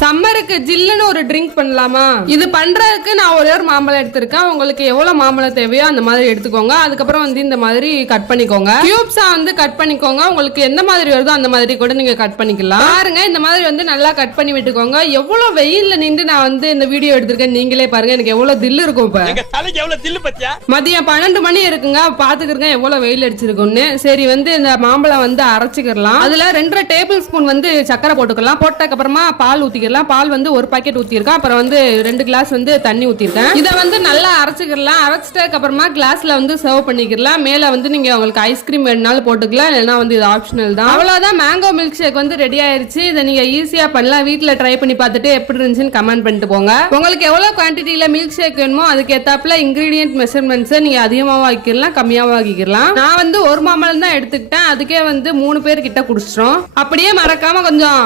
சம்மருக்கு ஜில்லுன்னு ஒரு ட்ரிங்க் பண்ணலாமா? இது பண்றதுக்கு நான் ஒரே ஒரு மாம்பழம் எடுத்திருக்கேன். உங்களுக்கு எவ்வளவு மாம்பழம் தேவையோ அந்த மாதிரி எடுத்துக்கோங்க. அதுக்கப்புறம் வந்து இந்த மாதிரி கட் பண்ணிக்கோங்க. கியூப்ஸா வந்து கட் பண்ணிக்கோங்க. உங்களுக்கு எந்த மாதிரி வருதோ அந்த மாதிரி கூட நீங்க கட் பண்ணிக்கலாம். பாருங்க, இந்த மாதிரி வந்து நல்லா கட் பண்ணி விட்டுக்கோங்க. எவ்வளவு வெயில்ல நின்று நான் வந்து இந்த வீடியோ எடுத்திருக்கேன் நீங்களே பாருங்க. எனக்கு எவ்வளவு தில்லு இருக்கும். இப்ப மதியம் 12 மணி இருக்குங்க. பாத்துக்கிறேன் எவ்வளவு வெயில் அடிச்சிருக்கும்னு. சரி, வந்து இந்த மாம்பழம் வந்து அரைச்சிக்கலாம். அதுல 2 டேபிள் ஸ்பூன் வந்து சக்கரை போட்டுக்கலாம். போட்டதுக்கு அப்புறமா பால் ஊத்திக்கலாம். பால் வந்து ஒரு பாக்கெட் ஊத்திருக்கேன். அப்புறம் வந்து 2 கிளாஸ் வந்து தண்ணி ஊத்திருக்கேன். இதை வந்து நல்லா அரைச்சிக்கலாம். அரைச்சிட்டதுக்கு அப்புறமா கிளாஸ்ல வந்து சர்வ் பண்ணிக்கலாம். மேல வந்து நீங்க உங்களுக்கு ஐஸ்கிரீம் வேணும்னாலும் போட்டுக்கலாம், இல்லைன்னா வந்து இது ஆப்ஷனல் தான். அவ்வளவுதான், மேங்கோ மில்க் ஷேக் வந்து ரெடி ஆயிருச்சு. இதை நீங்க ஈஸியா பண்ணலாம். வீட்டுல ட்ரை பண்ணி பார்த்துட்டு எப்படி இருந்துச்சுன்னு கமெண்ட் பண்ணிட்டு போங்க. உங்களுக்கு எவ்வளவு குவான்டிட்டியில மில்க் ஷேக் வேணுமோ அதுக்கு ஏத்தாப்புல இன்கிரீடியன்ட் மெஷர்மெண்ட்ஸ் நீங்க அதிகமாவும் ஆக்கிக்கலாம், கம்மியாவும் ஆக்கிக்கலாம். நான் வந்து ஒரு மாம்பழம் தான் எடுத்துக்கிட்டேன். அதுக்கே வந்து 3 பேர் கிட்ட குடிச்சிட்டோம். அப்படியே மறக்காம கொஞ்சம்